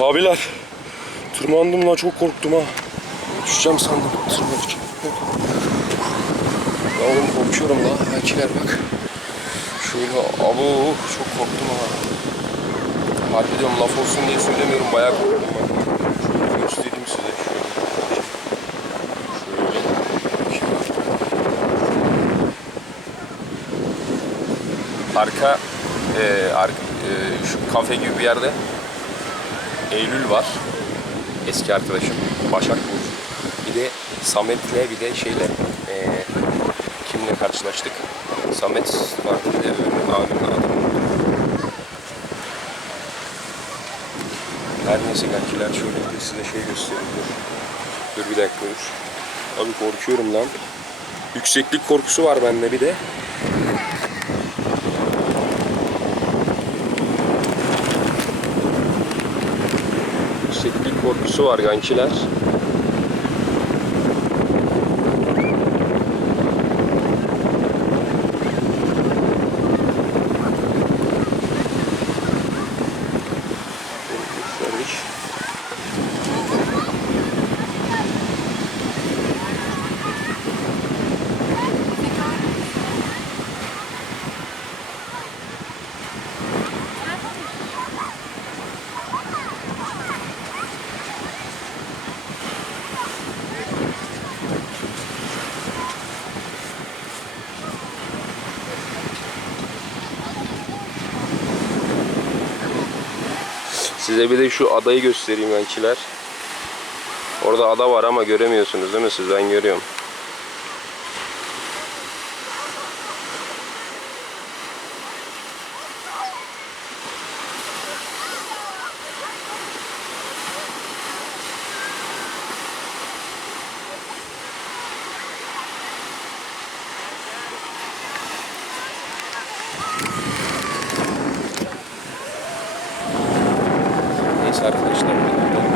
Abiler tırmandım lan çok korktum ha. Düşeceğim sandım tırmanırken. Ya oğlum korkuyorum lan. Hakiler bak. Şöyle abo çok korktum ha. Harbi diyorum laf olsun diye söylemiyorum bayağı korktum ben. Şöyle göstereyim size. Arka, e, arka e, şu kafe gibi bir yerde Eylül var. Eski arkadaşım Başak Burç. Bir de Samet'le bir de şeyle e, kimle karşılaştık? Samet var bir de. Her neyse kankiler şöyle bir size şey göstereyim. Dur. Dur bir dakika dur. Abi korkuyorum lan. Yükseklik korkusu var bende bir de. Yükseklik korkusu var kankiler. Size bir de şu adayı göstereyim kankiler. Orada ada var ama göremiyorsunuz değil mi siz? Ben görüyorum. серпня, 4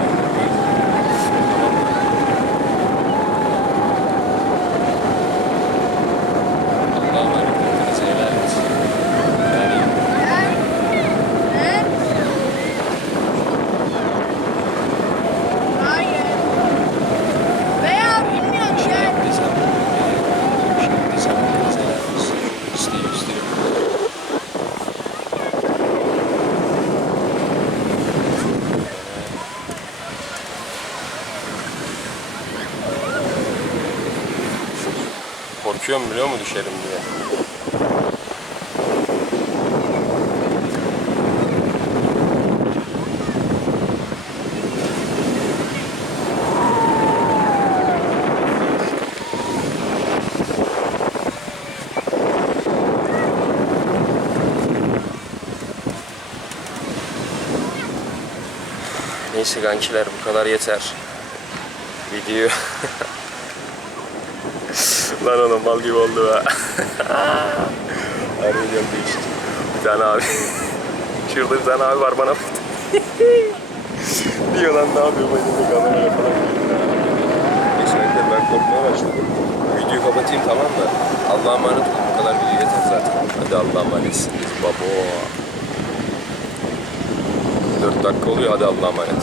Korkuyorum biliyor musun düşerim diye. Neyse kankiler bu kadar yeter. Video. Lan oğlum mal gibi oldu ha. Harbiden değişti. Bir tane abi. Şurada bir tane abi var bana. Diyor lan ne yapıyor bu elinde kamerayla falan. Kankiler ben korkmaya başladım. Videoyu kapatayım tamam mı? Allah'a emanet olun. Bu kadar video yeter zaten. Hadi Allah'a emanetsiniz babo. 4 dakika oluyor hadi Allah'a emanet.